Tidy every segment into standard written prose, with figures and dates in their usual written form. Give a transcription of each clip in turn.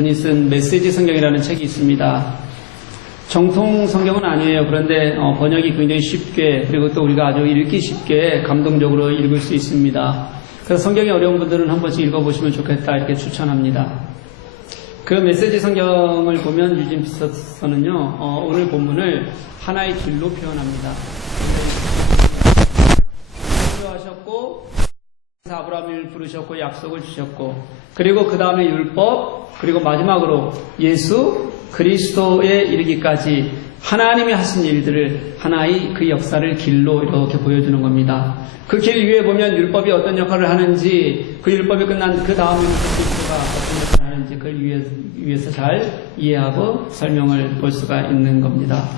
분이 쓴 메시지 성경이라는 책이 있습니다. 정통 성경은 아니에요. 그런데 번역이 굉장히 쉽게, 그리고 또 우리가 아주 읽기 쉽게 감동적으로 읽을 수 있습니다. 그래서 성경이 어려운 분들은 한 번씩 읽어보시면 좋겠다 이렇게 추천합니다. 그 메시지 성경을 보면 유진 피터슨은요, 오늘 본문을 하나의 길로 표현합니다. 하셨고, 아브라함을 부르셨고 약속을 주셨고, 그리고 그 다음에 율법, 그리고 마지막으로 예수 그리스도에 이르기까지 하나님이 하신 일들을 하나의 그 역사를 길로 이렇게 보여주는 겁니다. 그 길 위에 보면 율법이 어떤 역할을 하는지, 그 율법이 끝난 그 다음에 그리스도가 어떤 역할을 하는지 그걸 위해서 잘 이해하고 설명을 볼 수가 있는 겁니다.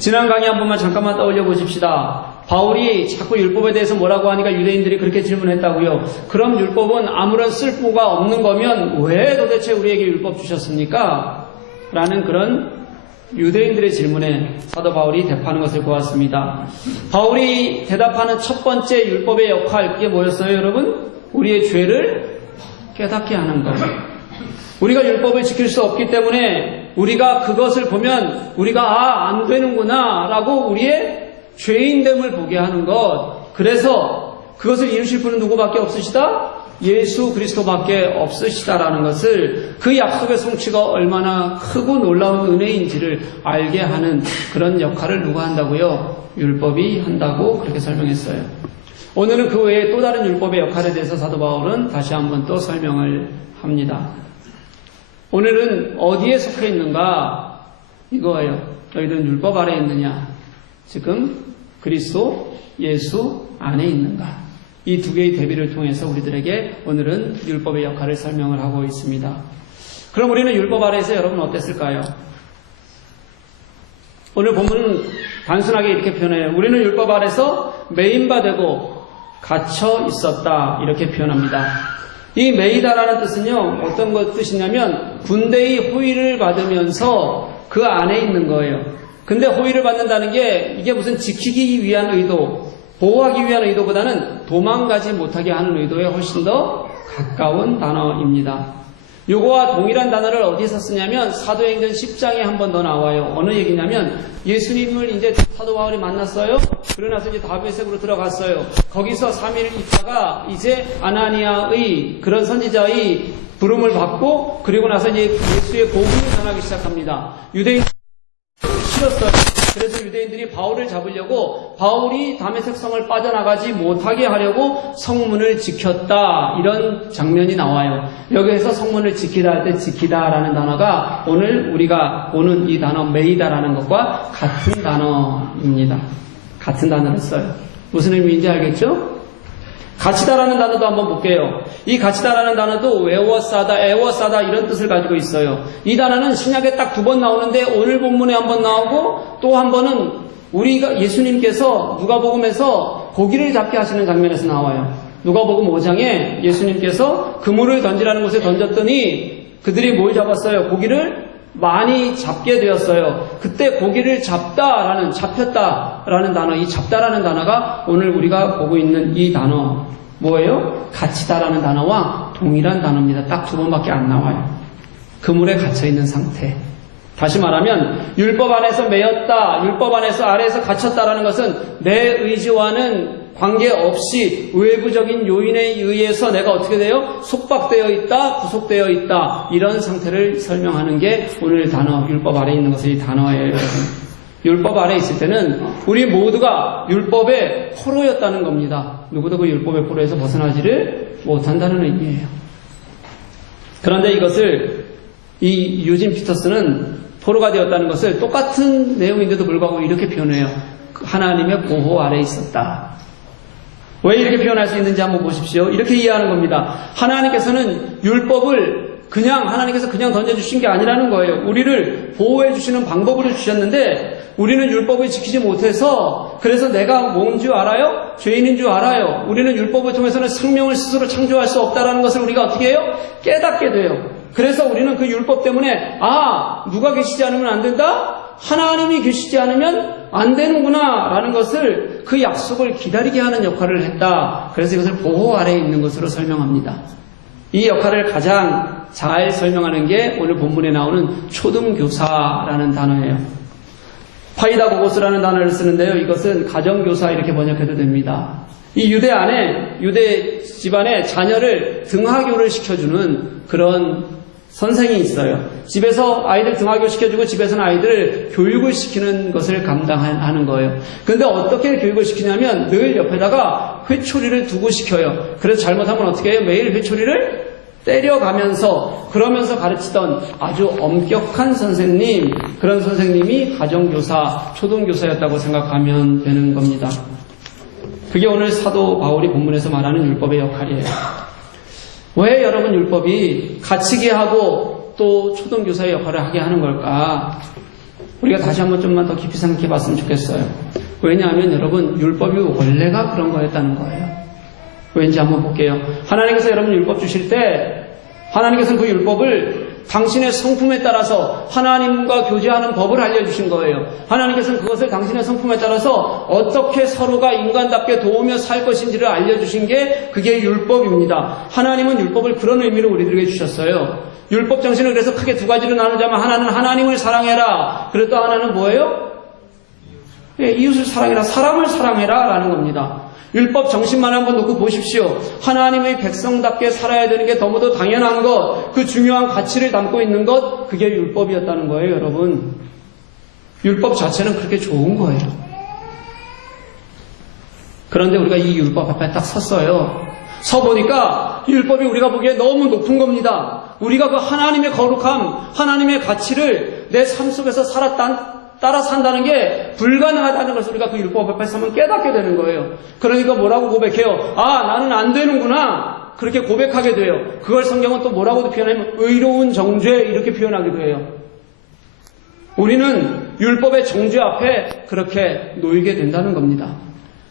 지난 강의 한 번만 잠깐만 떠올려 보십시다. 바울이 자꾸 율법에 대해서 뭐라고 하니까 유대인들이 그렇게 질문했다고요. 그럼 율법은 아무런 쓸모가 없는 거면 왜 도대체 우리에게 율법 주셨습니까? 라는 그런 유대인들의 질문에 사도 바울이 대답하는 것을 보았습니다. 바울이 대답하는 첫 번째 율법의 역할, 그게 뭐였어요, 여러분? 우리의 죄를 깨닫게 하는 것. 우리가 율법을 지킬 수 없기 때문에 우리가 그것을 보면 우리가 안 되는구나 라고 우리의 죄인됨을 보게 하는 것. 그래서 그것을 이루실 분은 누구밖에 없으시다? 예수 그리스도밖에 없으시다라는 것을, 그 약속의 성취가 얼마나 크고 놀라운 은혜인지를 알게 하는 그런 역할을 누가 한다고요? 율법이 한다고 그렇게 설명했어요. 오늘은 그 외에 또 다른 율법의 역할에 대해서 사도 바울은 다시 한번 또 설명을 합니다. 오늘은 어디에 속해 있는가? 이거예요. 너희들은 율법 아래에 있느냐? 지금 그리스도 예수 안에 있는가? 이 두 개의 대비를 통해서 우리들에게 오늘은 율법의 역할을 설명을 하고 있습니다. 그럼 우리는 율법 아래에서 여러분 어땠을까요? 오늘 본문은 단순하게 이렇게 표현해요. 우리는 율법 아래서 매인바 되고 갇혀 있었다 이렇게 표현합니다. 이 매이다라는 뜻은요, 어떤 것 뜻이냐면 군대의 호위를 받으면서 그 안에 있는 거예요. 근데 호위를 받는다는 게 이게 무슨 지키기 위한 의도, 보호하기 위한 의도보다는 도망가지 못하게 하는 의도에 훨씬 더 가까운 단어입니다. 요거와 동일한 단어를 어디서 쓰냐면 사도행전 10장에 한 번 더 나와요. 어느 얘기냐면 예수님을 이제 사도 바울이 만났어요. 그러나서 이제 다메섹으로 들어갔어요. 거기서 3일 있다가 이제 아나니아의 그런 선지자의 부름을 받고, 그리고 나서 이제 예수의 복음을 전하기 시작합니다. 유대인 싫었어요. 그래서 유대인들이 바울을 잡으려고 바울이 다메섹 성을 빠져나가지 못하게 하려고 성문을 지켰다, 이런 장면이 나와요. 여기에서 성문을 지키다 할 때 지키다라는 단어가 오늘 우리가 보는 이 단어 메이다라는 것과 같은 단어입니다. 같은 단어를 써요. 무슨 의미인지 알겠죠? 갇히다라는 단어도 한번 볼게요. 이 갇히다라는 단어도 외워싸다, 애워싸다 이런 뜻을 가지고 있어요. 이 단어는 신약에 딱 두 번 나오는데 오늘 본문에 한 번 나오고 또 한 번은 우리가 예수님께서 누가복음에서 고기를 잡게 하시는 장면에서 나와요. 누가복음 5장에 예수님께서 그물을 던지라는 곳에 던졌더니 그들이 뭘 잡았어요? 고기를 많이 잡게 되었어요. 그때 고기를 잡혔다라는 단어, 이 잡다라는 단어가 오늘 우리가 보고 있는 이 단어 뭐예요? 갇히다라는 단어와 동일한 단어입니다. 딱 두 번밖에 안 나와요. 그물에 갇혀있는 상태. 다시 말하면 율법 안에서 매였다, 율법 안에서 아래에서 갇혔다라는 것은 내 의지와는 관계없이 외부적인 요인에 의해서 내가 어떻게 돼요? 속박되어 있다, 구속되어 있다, 이런 상태를 설명하는 게 오늘 단어, 율법 아래에 있는 것이 단어예요. 율법 아래에 있을 때는 우리 모두가 율법의 포로였다는 겁니다. 누구도 그 율법의 포로에서 벗어나지를 못한다는 의미예요. 그런데 이것을 이 유진 피터슨은 포로가 되었다는 것을 똑같은 내용인데도 불구하고 이렇게 표현해요. 하나님의 보호 아래에 있었다. 왜 이렇게 표현할 수 있는지 한번 보십시오. 이렇게 이해하는 겁니다. 하나님께서는 율법을 하나님께서 그냥 던져주신 게 아니라는 거예요. 우리를 보호해 주시는 방법을 주셨는데 우리는 율법을 지키지 못해서, 그래서 내가 뭔 줄 알아요? 죄인인 줄 알아요. 우리는 율법을 통해서는 생명을 스스로 창조할 수 없다는 것을 우리가 어떻게 해요? 깨닫게 돼요. 그래서 우리는 그 율법 때문에 누가 계시지 않으면 안 된다? 하나님이 계시지 않으면 안 되는구나 라는 것을, 그 약속을 기다리게 하는 역할을 했다. 그래서 이것을 보호 아래에 있는 것으로 설명합니다. 이 역할을 가장 잘 설명하는 게 오늘 본문에 나오는 초등교사라는 단어예요. 파이다고고스라는 단어를 쓰는데요. 이것은 가정교사 이렇게 번역해도 됩니다. 이 유대 집안에 자녀를 등하교를 시켜주는 그런 선생이 있어요. 집에서 아이들 등하교 시켜주고 집에서는 아이들을 교육을 시키는 것을 감당하는 거예요. 근데 어떻게 교육을 시키냐면 늘 옆에다가 회초리를 두고 시켜요. 그래서 잘못하면 어떻게 해요? 매일 회초리를 때려가면서 그러면서 가르치던 아주 엄격한 선생님, 그런 선생님이 가정교사, 초등교사였다고 생각하면 되는 겁니다. 그게 오늘 사도 바울이 본문에서 말하는 율법의 역할이에요. 왜 여러분 율법이 갇히게 하고 또 초등교사의 역할을 하게 하는 걸까? 우리가 다시 한번 좀만 더 깊이 생각해 봤으면 좋겠어요. 왜냐하면 여러분 율법이 원래가 그런 거였다는 거예요. 왠지 한번 볼게요. 하나님께서 여러분 율법 주실 때 하나님께서는 그 율법을 당신의 성품에 따라서 하나님과 교제하는 법을 알려주신 거예요. 하나님께서는 그것을 당신의 성품에 따라서 어떻게 서로가 인간답게 도우며 살 것인지를 알려주신 게 그게 율법입니다. 하나님은 율법을 그런 의미로 우리들에게 주셨어요. 율법 정신을 그래서 크게 두 가지로 나누자면 하나는 하나님을 사랑해라. 그리고 또 하나는 뭐예요? 이웃을 사랑해라. 사람을 사랑해라 라는 겁니다. 율법 정신만 한번 놓고 보십시오. 하나님의 백성답게 살아야 되는 게 너무도 당연한 것, 그 중요한 가치를 담고 있는 것, 그게 율법이었다는 거예요, 여러분. 율법 자체는 그렇게 좋은 거예요. 그런데 우리가 이 율법 앞에 딱 섰어요. 서보니까 율법이 우리가 보기에 너무 높은 겁니다. 우리가 그 하나님의 거룩함, 하나님의 가치를 내 삶 속에서 따라 산다는 게 불가능하다는 것을 우리가 그 율법 앞에 서면 깨닫게 되는 거예요. 그러니까 뭐라고 고백해요? 아, 나는 안 되는구나. 그렇게 고백하게 돼요. 그걸 성경은 또 뭐라고 표현하면 의로운 정죄 이렇게 표현하기도 해요. 우리는 율법의 정죄 앞에 그렇게 놓이게 된다는 겁니다.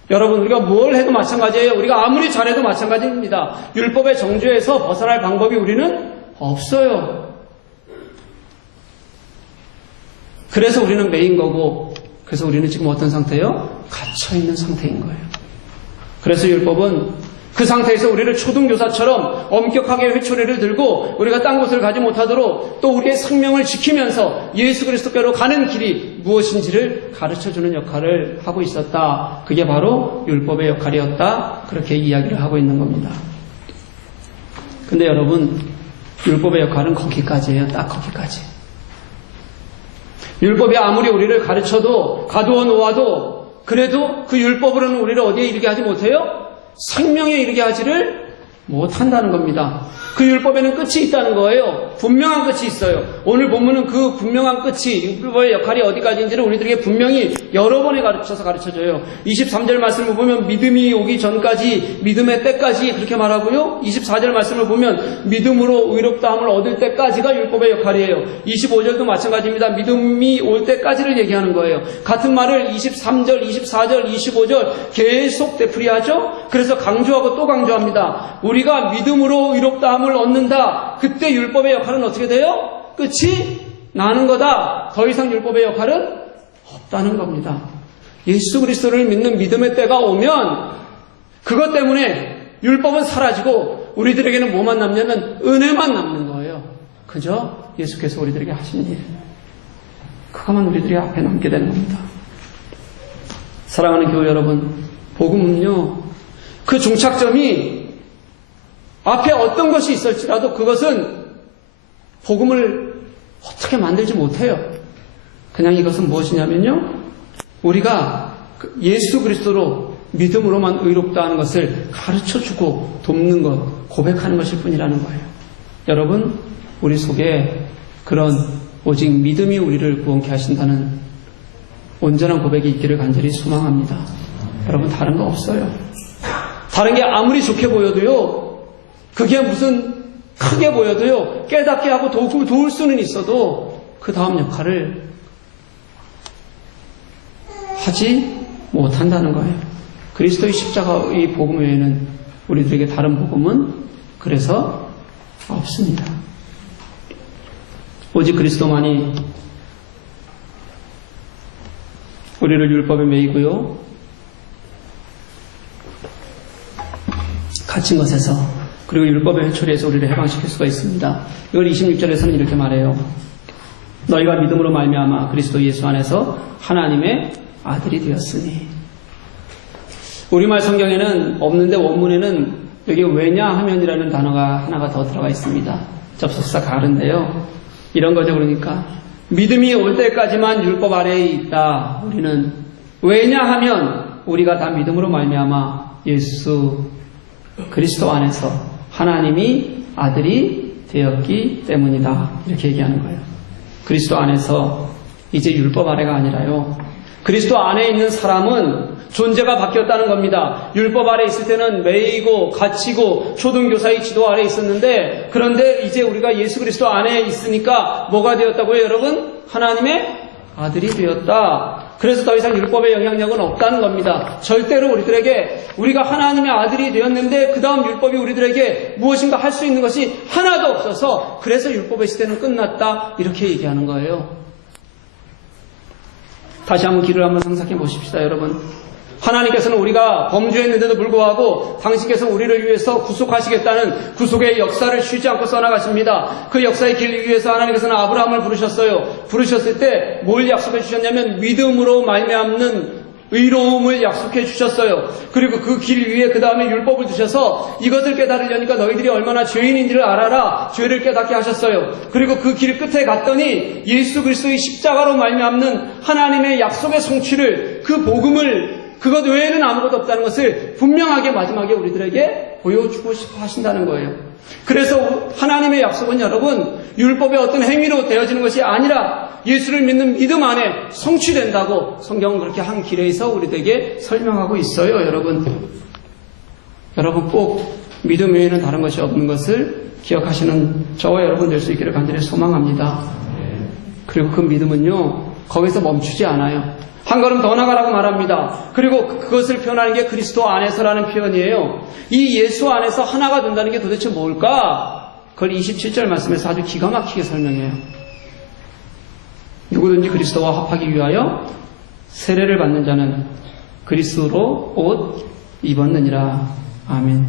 여러분, 우리가 뭘 해도 마찬가지예요. 우리가 아무리 잘해도 마찬가지입니다. 율법의 정죄에서 벗어날 방법이 우리는 없어요. 그래서 우리는 매인 거고, 그래서 우리는 지금 어떤 상태예요? 갇혀있는 상태인 거예요. 그래서 율법은 그 상태에서 우리를 초등교사처럼 엄격하게 회초리를 들고 우리가 딴 곳을 가지 못하도록 또 우리의 생명을 지키면서 예수 그리스도께로 가는 길이 무엇인지를 가르쳐주는 역할을 하고 있었다. 그게 바로 율법의 역할이었다. 그렇게 이야기를 하고 있는 겁니다. 근데 여러분, 율법의 역할은 거기까지예요. 딱 거기까지. 율법이 아무리 우리를 가르쳐도 가두어 놓아도 그래도 그 율법으로는 우리를 어디에 이르게 하지 못해요? 생명에 이르게 하지를 못한다는 겁니다. 그 율법에는 끝이 있다는 거예요. 분명한 끝이 있어요. 오늘 본문은 그 분명한 끝이 율법의 역할이 어디까지인지를 우리들에게 분명히 여러 번에 가르쳐줘요. 23절 말씀을 보면 믿음이 오기 전까지, 믿음의 때까지 그렇게 말하고요. 24절 말씀을 보면 믿음으로 의롭다함을 얻을 때까지가 율법의 역할이에요. 25절도 마찬가지입니다. 믿음이 올 때까지를 얘기하는 거예요. 같은 말을 23절, 24절, 25절 계속 되풀이하죠. 그래서 강조하고 또 강조합니다. 우리가 믿음으로 의롭다함을 얻는다. 그때 율법의 역할은 어떻게 돼요? 끝이 나는 거다. 더 이상 율법의 역할은 없다는 겁니다. 예수 그리스도를 믿는 믿음의 때가 오면 그것 때문에 율법은 사라지고 우리들에게는 뭐만 남냐면 은혜만 남는 거예요. 그죠? 예수께서 우리들에게 하신 일. 그것만 우리들이 앞에 남게 되는 겁니다. 사랑하는 교회 여러분, 복음은요, 그 종착점이 앞에 어떤 것이 있을지라도 그것은 복음을 어떻게 만들지 못해요. 그냥 이것은 무엇이냐면요, 우리가 예수 그리스도로 믿음으로만 의롭다 하는 것을 가르쳐주고 돕는 것, 고백하는 것일 뿐이라는 거예요. 여러분, 우리 속에 그런 오직 믿음이 우리를 구원케 하신다는 온전한 고백이 있기를 간절히 소망합니다. 여러분, 다른 거 없어요. 다른 게 아무리 좋게 보여도요, 그게 무슨 크게 보여도요, 깨닫게 하고 도울 수는 있어도 그 다음 역할을 하지 못한다는 거예요. 그리스도의 십자가의 복음 외에는 우리들에게 다른 복음은 그래서 없습니다. 오직 그리스도만이 우리를 율법에 매이고요, 갇힌 것에서 그리고 율법의 회초리에서 우리를 해방시킬 수가 있습니다. 이걸 26절에서는 이렇게 말해요. 너희가 믿음으로 말미암아 그리스도 예수 안에서 하나님의 아들이 되었으니. 우리말 성경에는 없는데 원문에는 여기 왜냐하면이라는 단어가 하나가 더 들어가 있습니다. 접속사 가른데요. 이런 거죠. 그러니까 믿음이 올 때까지만 율법 아래에 있다. 우리는 왜냐하면 우리가 다 믿음으로 말미암아 예수 그리스도 안에서 하나님이 아들이 되었기 때문이다. 이렇게 얘기하는 거예요. 그리스도 안에서 이제 율법 아래가 아니라요. 그리스도 안에 있는 사람은 존재가 바뀌었다는 겁니다. 율법 아래 있을 때는 매이고 갇히고 초등교사의 지도 아래 있었는데, 그런데 이제 우리가 예수 그리스도 안에 있으니까 뭐가 되었다고요, 여러분? 하나님의 아들이 되었다. 그래서 더 이상 율법의 영향력은 없다는 겁니다. 절대로 우리가 하나님의 아들이 되었는데 그 다음 율법이 우리들에게 무엇인가 할 수 있는 것이 하나도 없어서, 그래서 율법의 시대는 끝났다, 이렇게 얘기하는 거예요. 다시 한번 길을 한번 상상해 보십시다, 여러분. 하나님께서는 우리가 범죄했는데도 불구하고 당신께서 우리를 위해서 구속하시겠다는 구속의 역사를 쉬지 않고 써나가십니다. 그 역사의 길 위해서 하나님께서는 아브라함을 부르셨어요. 부르셨을 때 뭘 약속해 주셨냐면 믿음으로 말미암는 의로움을 약속해 주셨어요. 그리고 그 길 위에 그 다음에 율법을 두셔서 이것을 깨달으려니까 너희들이 얼마나 죄인인지를 알아라, 죄를 깨닫게 하셨어요. 그리고 그 길 끝에 갔더니 예수 그리스도의 십자가로 말미암는 하나님의 약속의 성취를, 그 복음을, 그것 외에는 아무것도 없다는 것을 분명하게 마지막에 우리들에게 보여주고 싶어 하신다는 거예요. 그래서 하나님의 약속은 여러분, 율법의 어떤 행위로 되어지는 것이 아니라 예수를 믿는 믿음 안에 성취된다고 성경은 그렇게 한 길에서 우리들에게 설명하고 있어요. 여러분 꼭 믿음 외에는 다른 것이 없는 것을 기억하시는 저와 여러분 될 수 있기를 간절히 소망합니다. 그리고 그 믿음은요, 거기서 멈추지 않아요. 한 걸음 더 나가라고 말합니다. 그리고 그것을 표현하는 게 그리스도 안에서라는 표현이에요. 이 예수 안에서 하나가 된다는 게 도대체 뭘까? 그걸 27절 말씀에서 아주 기가 막히게 설명해요. 누구든지 그리스도와 합하기 위하여 세례를 받는 자는 그리스도로 옷 입었느니라. 아멘.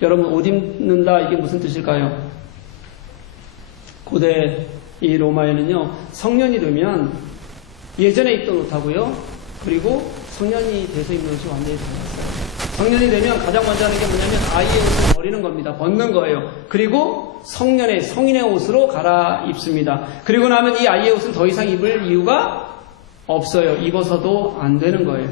여러분, 옷 입는다, 이게 무슨 뜻일까요? 고대 이 로마에는요, 성년이 되면 예전에 입던 옷하고요, 그리고 성년이 돼서 입는 옷이 완전히 달랐어요. 성년이 되면 가장 먼저 하는 게 뭐냐면 아이의 옷을 버리는 겁니다. 벗는 거예요. 그리고 성인의 옷으로 갈아입습니다. 그리고 나면 이 아이의 옷은 더 이상 입을 이유가 없어요. 입어서도 안 되는 거예요.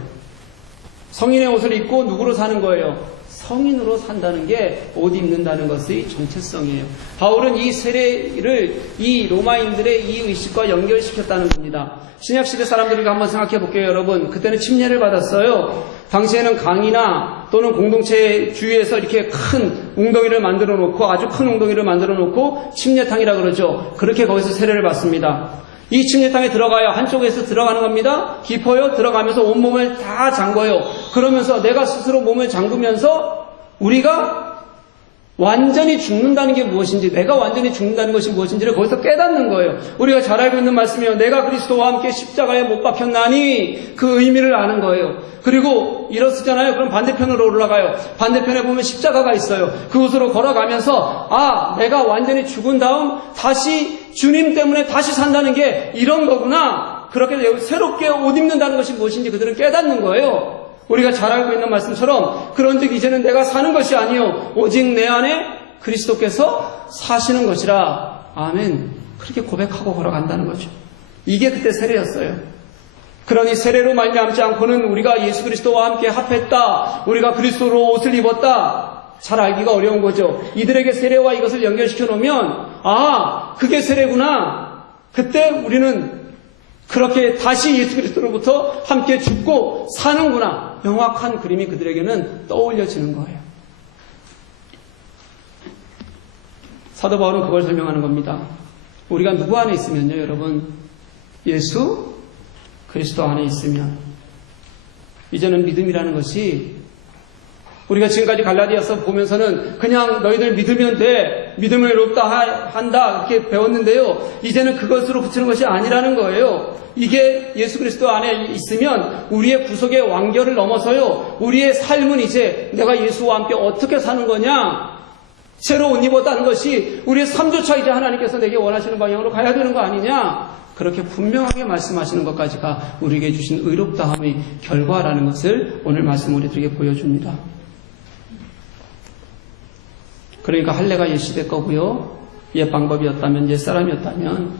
성인의 옷을 입고 누구로 사는 거예요? 성인으로 산다는 게 옷 입는다는 것의 정체성이에요. 바울은 이 세례를 이 로마인들의 이 의식과 연결시켰다는 겁니다. 신약시대 사람들이 한번 생각해 볼게요, 여러분. 그때는 침례를 받았어요. 당시에는 강이나 또는 공동체 주위에서 이렇게 큰 웅덩이를 만들어 놓고, 아주 큰 웅덩이를 만들어 놓고 침례탕이라 그러죠. 그렇게 거기서 세례를 받습니다. 이 침례탕에 들어가야 한쪽에서 들어가는 겁니다. 깊어요. 들어가면서 온몸을 다 잠궈요. 그러면서 내가 스스로 몸을 잠그면서 우리가 완전히 죽는다는 게 무엇인지, 내가 완전히 죽는다는 것이 무엇인지를 거기서 깨닫는 거예요. 우리가 잘 알고 있는 말씀이에요. 내가 그리스도와 함께 십자가에 못 박혔나니, 그 의미를 아는 거예요. 그리고 일어서잖아요. 그럼 반대편으로 올라가요. 반대편에 보면 십자가가 있어요. 그곳으로 걸어가면서 내가 완전히 죽은 다음 다시 주님 때문에 다시 산다는 게 이런 거구나. 그렇게 새롭게 옷 입는다는 것이 무엇인지 그들은 깨닫는 거예요. 우리가 잘 알고 있는 말씀처럼, 그런즉 이제는 내가 사는 것이 아니요 오직 내 안에 그리스도께서 사시는 것이라. 아멘. 그렇게 고백하고 걸어간다는 거죠. 이게 그때 세례였어요. 그러니 세례로 말미암지 않고는 우리가 예수 그리스도와 함께 합했다, 우리가 그리스도로 옷을 입었다, 잘 알기가 어려운 거죠. 이들에게 세례와 이것을 연결시켜 놓으면 그게 세례구나. 그때 우리는 그렇게 다시 예수 그리스도로부터 함께 죽고 사는구나. 명확한 그림이 그들에게는 떠올려지는 거예요. 사도 바울은 그걸 설명하는 겁니다. 우리가 누구 안에 있으면요, 여러분, 예수 그리스도 안에 있으면 이제는 믿음이라는 것이, 우리가 지금까지 갈라디아서 보면서는 그냥 너희들 믿으면 돼, 믿음을 이롭다 한다, 이렇게 배웠는데요. 이제는 그것으로 그치는 것이 아니라는 거예요. 이게 예수 그리스도 안에 있으면 우리의 구속의 완결을 넘어서요, 우리의 삶은 이제 내가 예수와 함께 어떻게 사는 거냐, 새로 옷 입었다는 것이 우리의 삶조차 이제 하나님께서 내게 원하시는 방향으로 가야 되는 거 아니냐? 그렇게 분명하게 말씀하시는 것까지가 우리에게 주신 의롭다함의 결과라는 것을 오늘 말씀 우리들에게 보여줍니다. 그러니까 할례가 옛 시대 거고요. 옛 방법이었다면, 옛 사람이었다면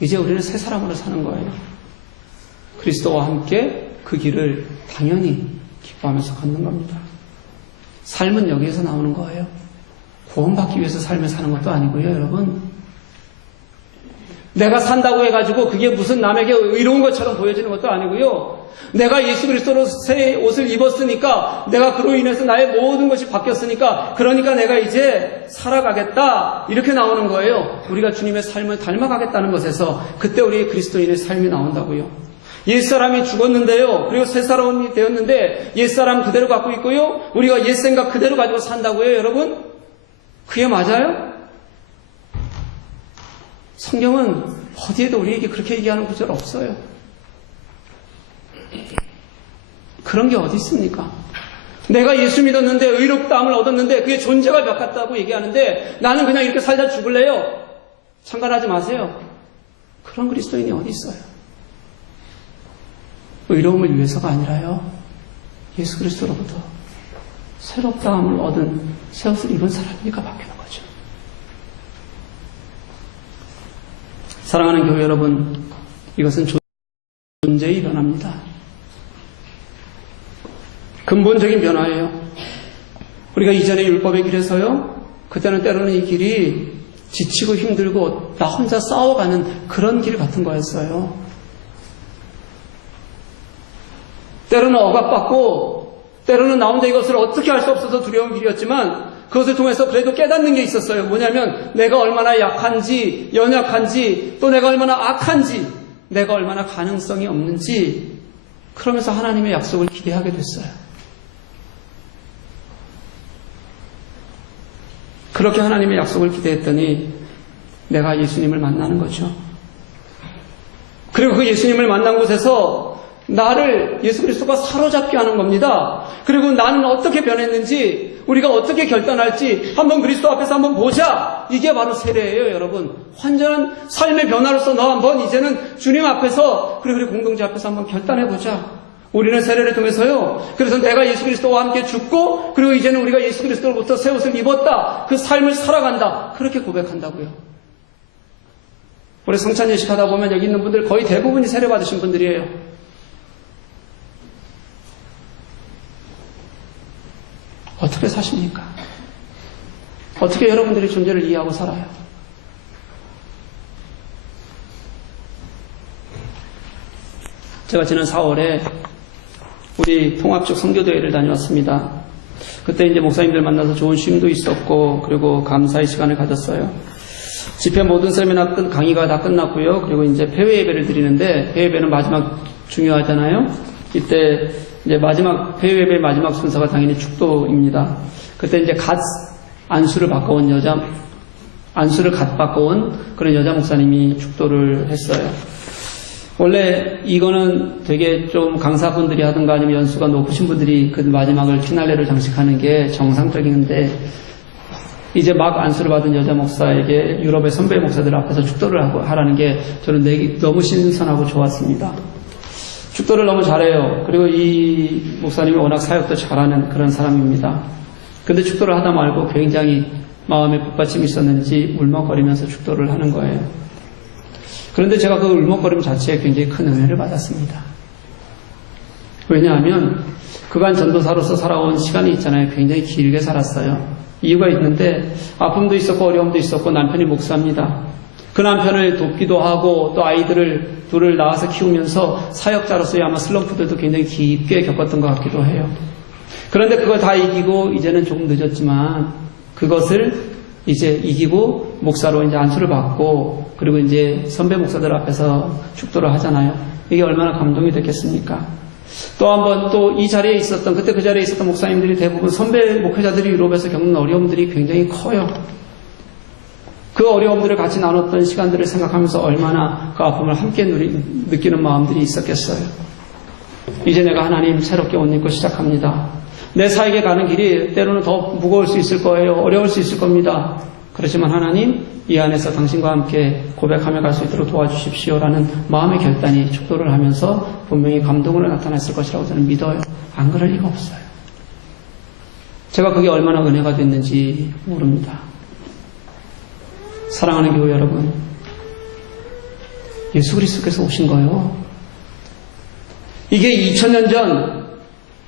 이제 우리는 새 사람으로 사는 거예요. 그리스도와 함께 그 길을 당연히 기뻐하면서 걷는 겁니다. 삶은 여기에서 나오는 거예요. 구원받기 위해서 삶을 사는 것도 아니고요, 여러분. 내가 산다고 해가지고 그게 무슨 남에게 의로운 것처럼 보여지는 것도 아니고요. 내가 예수 그리스도로 새 옷을 입었으니까, 내가 그로 인해서 나의 모든 것이 바뀌었으니까, 그러니까 내가 이제 살아가겠다, 이렇게 나오는 거예요. 우리가 주님의 삶을 닮아가겠다는 것에서 그때 우리 그리스도인의 삶이 나온다고요. 옛사람이 죽었는데요. 그리고 새사람이 되었는데 옛사람 그대로 갖고 있고요. 우리가 옛생각 그대로 가지고 산다고요, 여러분? 그게 맞아요? 성경은 어디에도 우리에게 그렇게 얘기하는 구절 없어요. 그런 게 어디 있습니까? 내가 예수 믿었는데 의롭다함을 얻었는데 그게 존재가 몇 같다고 얘기하는데 나는 그냥 이렇게 살다 죽을래요? 참관하지 마세요. 그런 그리스도인이 어디 있어요? 의로움을 위해서가 아니라요. 예수 그리스도로부터 새롭다함을 얻은 새 옷을 입은 사람이니까 바뀌는 거죠. 사랑하는 교회 여러분, 이것은 존재의 변화입니다. 근본적인 변화예요. 우리가 이전에 율법의 길에서요, 그때는 때로는 이 길이 지치고 힘들고 나 혼자 싸워가는 그런 길 같은 거였어요. 때로는 억압받고 때로는 나 혼자 이것을 어떻게 할 수 없어서 두려운 길이었지만 그것을 통해서 그래도 깨닫는 게 있었어요. 뭐냐면 내가 얼마나 약한지, 연약한지, 또 내가 얼마나 악한지, 내가 얼마나 가능성이 없는지, 그러면서 하나님의 약속을 기대하게 됐어요. 그렇게 하나님의 약속을 기대했더니 내가 예수님을 만나는 거죠. 그리고 그 예수님을 만난 곳에서 나를 예수 그리스도가 사로잡게 하는 겁니다. 그리고 나는 어떻게 변했는지, 우리가 어떻게 결단할지 한번 그리스도 앞에서 한번 보자. 이게 바로 세례예요, 여러분. 완전한 삶의 변화로서 너 한번 이제는 주님 앞에서, 그리고 우리 공동체 앞에서 한번 결단해보자. 우리는 세례를 통해서요, 그래서 내가 예수 그리스도와 함께 죽고 그리고 이제는 우리가 예수 그리스도로부터 새 옷을 입었다, 그 삶을 살아간다, 그렇게 고백한다고요. 우리 성찬 예식하다 보면 여기 있는 분들 거의 대부분이 세례 받으신 분들이에요. 어떻게 사십니까? 어떻게 여러분들의 존재를 이해하고 살아요? 제가 지난 4월에 우리 통합적 선교대회를 다녀왔습니다. 그때 이제 목사님들 만나서 좋은 쉼도 있었고, 그리고 감사의 시간을 가졌어요. 집회 모든 세미나 강의가 다 끝났고요. 그리고 이제 폐회 예배를 드리는데, 폐회 예배는 마지막 중요하잖아요. 이때 이제 마지막 폐회 예배의 마지막 순서가 당연히 축도입니다. 그때 이제 갓 안수를 바꿔온 안수를 갓 바꿔온 그런 여자 목사님이 축도를 했어요. 원래 이거는 되게 좀 강사분들이 하든가 아니면 연수가 높으신 분들이 그 마지막을 피날레를 장식하는 게 정상적인데, 이제 막 안수를 받은 여자 목사에게 유럽의 선배 목사들 앞에서 축도를 하라는 게 저는 너무 신선하고 좋았습니다. 축도를 너무 잘해요. 그리고 이 목사님이 워낙 사역도 잘하는 그런 사람입니다. 근데 축도를 하다 말고 굉장히 마음에 붙받침이 있었는지 울먹거리면서 축도를 하는 거예요. 그런데 제가 그 울먹거림 자체에 굉장히 큰 은혜를 받았습니다. 왜냐하면 그간 전도사로서 살아온 시간이 있잖아요. 굉장히 길게 살았어요. 이유가 있는데 아픔도 있었고 어려움도 있었고, 남편이 목사입니다. 그 남편을 돕기도 하고 또 아이들을 둘을 낳아서 키우면서 사역자로서의 아마 슬럼프들도 굉장히 깊게 겪었던 것 같기도 해요. 그런데 그걸 다 이기고 이제는 조금 늦었지만 그것을 이제 이기고 목사로 이제 안수를 받고, 그리고 이제 선배 목사들 앞에서 축도를 하잖아요. 이게 얼마나 감동이 됐겠습니까? 또 한번 또 이 자리에 있었던, 그때 그 자리에 있었던 목사님들이 대부분 선배 목회자들이 유럽에서 겪는 어려움들이 굉장히 커요. 그 어려움들을 같이 나눴던 시간들을 생각하면서 얼마나 그 아픔을 함께 느끼는 마음들이 있었겠어요. 이제 내가 하나님 새롭게 옷 입고 시작합니다. 내 사에게 가는 길이 때로는 더 무거울 수 있을 거예요. 어려울 수 있을 겁니다. 그렇지만 하나님, 이 안에서 당신과 함께 고백하며 갈 수 있도록 도와주십시오라는 마음의 결단이 촉도를 하면서 분명히 감동으로 나타났을 것이라고 저는 믿어요. 안 그럴 리가 없어요. 제가 그게 얼마나 은혜가 됐는지 모릅니다. 사랑하는 교회 여러분, 예수 그리스도께서 오신 거예요. 이게 2000년 전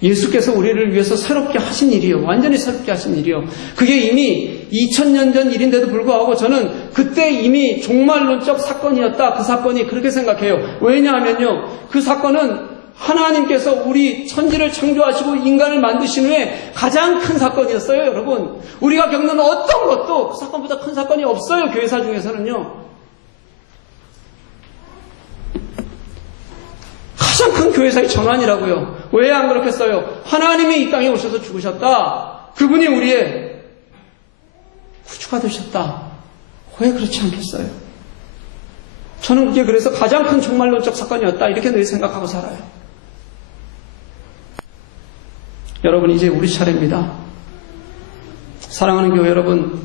예수께서 우리를 위해서 새롭게 하신 일이요. 완전히 새롭게 하신 일이요. 그게 이미 2000년 전 일인데도 불구하고 저는 그때 이미 종말론적 사건이었다. 그 사건이 그렇게 생각해요. 왜냐하면요. 그 사건은 하나님께서 우리 천지를 창조하시고 인간을 만드신 후에 가장 큰 사건이었어요. 여러분. 우리가 겪는 어떤 것도 그 사건보다 큰 사건이 없어요. 교회사 중에서는요. 가장 큰 교회사의 전환이라고요. 왜 안 그렇겠어요? 하나님이 이 땅에 오셔서 죽으셨다. 그분이 우리의 구주가 되셨다. 왜 그렇지 않겠어요? 저는 그게 그래서 가장 큰 종말론적 사건이었다. 이렇게 늘 생각하고 살아요. 여러분, 이제 우리 차례입니다. 사랑하는 교회 여러분,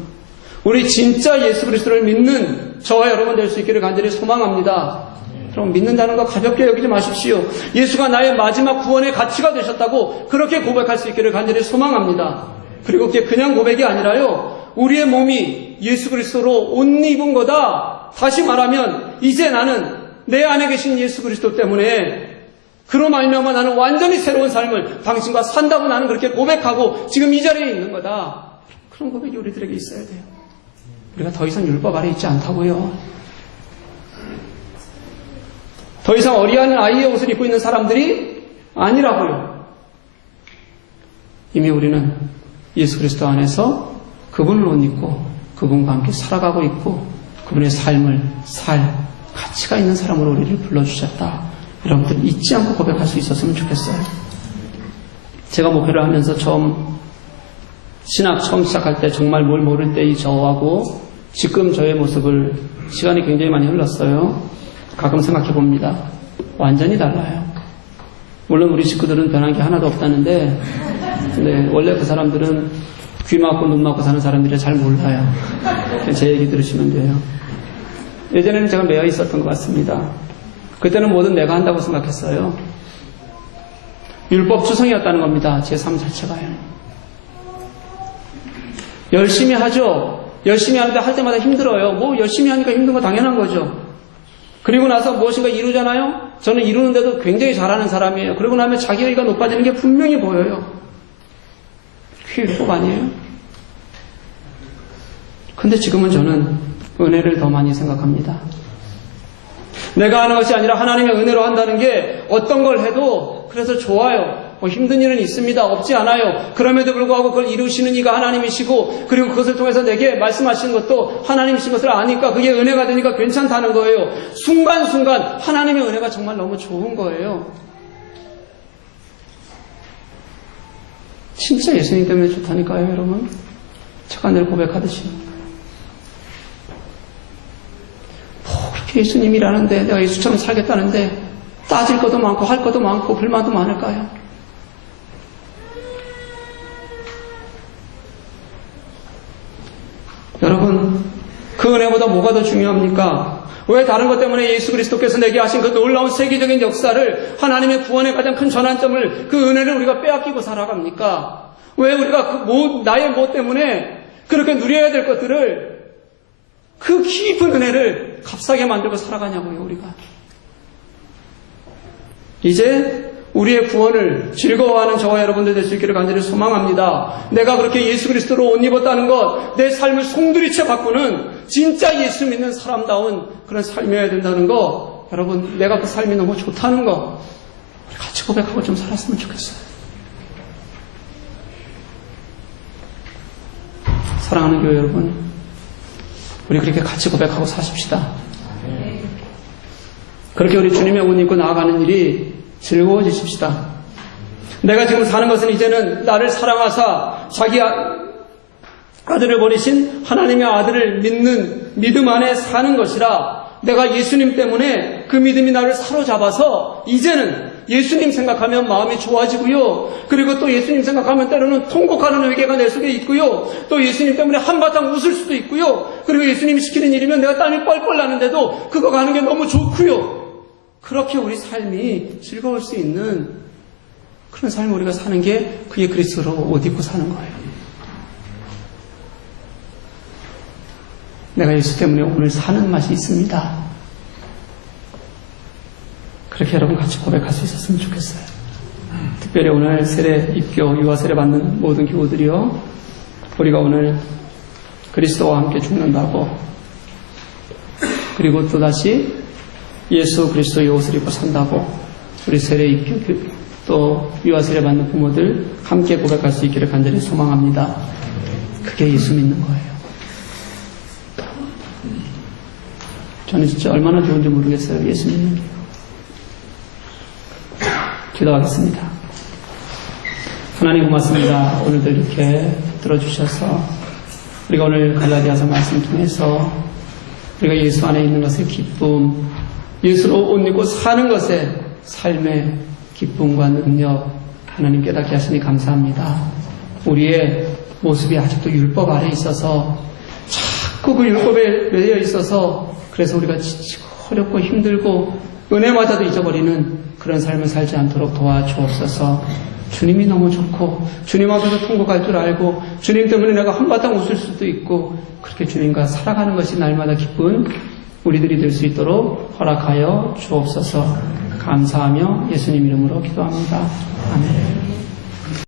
우리 진짜 예수 그리스도를 믿는 저와 여러분 될 수 있기를 간절히 소망합니다. 그럼 믿는다는 거 가볍게 여기지 마십시오. 예수가 나의 마지막 구원의 가치가 되셨다고 그렇게 고백할 수 있기를 간절히 소망합니다. 그리고 그게 그냥 고백이 아니라요. 우리의 몸이 예수 그리스도로 옷 입은 거다. 다시 말하면 이제 나는 내 안에 계신 예수 그리스도 때문에 그로 말미암아 나는 완전히 새로운 삶을 당신과 산다고 나는 그렇게 고백하고 지금 이 자리에 있는 거다. 그런 고백이 우리들에게 있어야 돼요. 우리가 더 이상 율법 아래 있지 않다고요. 더 이상 어리하는 아이의 옷을 입고 있는 사람들이 아니라고요. 이미 우리는 예수 그리스도 안에서 그분을 옷 입고 그분과 함께 살아가고 있고 그분의 삶을 살 가치가 있는 사람으로 우리를 불러주셨다. 여러분들 잊지 않고 고백할 수 있었으면 좋겠어요. 제가 목회를 하면서 신학 처음 시작할 때 정말 뭘 모를 때 이 저하고 지금 저의 모습을 시간이 굉장히 많이 흘렀어요. 가끔 생각해 봅니다. 완전히 달라요. 물론 우리 식구들은 변한 게 하나도 없다는데, 근데 원래 그 사람들은 귀 막고 눈 막고 사는 사람들이 잘 몰라요. 제 얘기 들으시면 돼요. 예전에는 제가 매여 있었던 것 같습니다. 그때는 뭐든 내가 한다고 생각했어요. 율법 추성이었다는 겁니다. 제 삶 자체가요. 열심히 하죠. 열심히 하는데 할 때마다 힘들어요. 뭐 열심히 하니까 힘든 거 당연한 거죠. 그리고 나서 무엇인가 이루잖아요? 저는 이루는데도 굉장히 잘하는 사람이에요. 그러고 나면 자기가 높아지는 게 분명히 보여요. 그게 율법 아니에요? 근데 지금은 저는 은혜를 더 많이 생각합니다. 내가 하는 것이 아니라 하나님의 은혜로 한다는 게 어떤 걸 해도 그래서 좋아요. 뭐 힘든 일은 있습니다. 없지 않아요. 그럼에도 불구하고 그걸 이루시는 이가 하나님이시고 그리고 그것을 통해서 내게 말씀하시는 것도 하나님이신 것을 아니까 그게 은혜가 되니까 괜찮다는 거예요. 순간순간 하나님의 은혜가 정말 너무 좋은 거예요. 진짜 예수님 때문에 좋다니까요, 여러분. 제가 늘 고백하듯이. 그렇게 예수님이라는데 내가 예수처럼 살겠다는데 따질 것도 많고 할 것도 많고 불만도 많을까요? 여러분, 그 은혜보다 뭐가 더 중요합니까? 왜 다른 것 때문에 예수 그리스도께서 내게 하신 그 놀라운 세계적인 역사를 하나님의 구원의 가장 큰 전환점을 그 은혜를 우리가 빼앗기고 살아갑니까? 왜 우리가 나의 뭐 때문에 그렇게 누려야 될 것들을 그 깊은 은혜를 값싸게 만들고 살아가냐고요, 우리가. 이제 우리의 구원을 즐거워하는 저와 여러분들 될 수 있기를 간절히 소망합니다. 내가 그렇게 예수 그리스도로 옷 입었다는 것, 내 삶을 송두리째 바꾸는 진짜 예수 믿는 사람다운 그런 삶이어야 된다는 거, 여러분, 내가 그 삶이 너무 좋다는 거 같이 고백하고 좀 살았으면 좋겠어요. 사랑하는 교회 여러분, 우리 그렇게 같이 고백하고 사십시다. 그렇게 우리 주님의 옷 입고 나아가는 일이 즐거워지십시다. 내가 지금 사는 것은 이제는 나를 사랑하사 자기 아들을 버리신 하나님의 아들을 믿는 믿음 안에 사는 것이라 내가 예수님 때문에 그 믿음이 나를 사로잡아서 이제는 예수님 생각하면 마음이 좋아지고요. 그리고 또 예수님 생각하면 때로는 통곡하는 회개가 내 속에 있고요. 또 예수님 때문에 한바탕 웃을 수도 있고요. 그리고 예수님이 시키는 일이면 내가 땀이 뻘뻘 나는데도 그거 가는 게 너무 좋고요. 그렇게 우리 삶이 즐거울 수 있는 그런 삶을 우리가 사는 게 그게 그리스도로 옷 입고 사는 거예요. 내가 예수 때문에 오늘 사는 맛이 있습니다. 그렇게 여러분 같이 고백할 수 있었으면 좋겠어요. 특별히 오늘 세례 입교, 유아 세례 받는 모든 교우들이요, 우리가 오늘 그리스도와 함께 죽는다고, 그리고 또다시 예수 그리스도의 옷을 입고 산다고, 우리 세례 입교, 또 유아 세례 받는 부모들 함께 고백할 수 있기를 간절히 소망합니다. 그게 예수 믿는 거예요. 저는 진짜 얼마나 좋은지 모르겠어요. 예수 믿는 게. 기도하겠습니다. 하나님 고맙습니다. 오늘도 이렇게 들어주셔서 우리가 오늘 갈라디아서 말씀 통해서 우리가 예수 안에 있는 것의 기쁨, 예수로 옷 입고 사는 것의 삶의 기쁨과 능력 하나님 깨닫게 하시니 감사합니다. 우리의 모습이 아직도 율법 아래 있어서 자꾸 그 율법에 매여 있어서 그래서 우리가 지치고 어렵고 힘들고 은혜마저도 잊어버리는 그런 삶을 살지 않도록 도와주옵소서. 주님이 너무 좋고 주님 앞에서 통곡할 줄 알고 주님 때문에 내가 한바탕 웃을 수도 있고 그렇게 주님과 살아가는 것이 날마다 기쁜 우리들이 될 수 있도록 허락하여 주옵소서. 감사하며 예수님 이름으로 기도합니다. 아멘.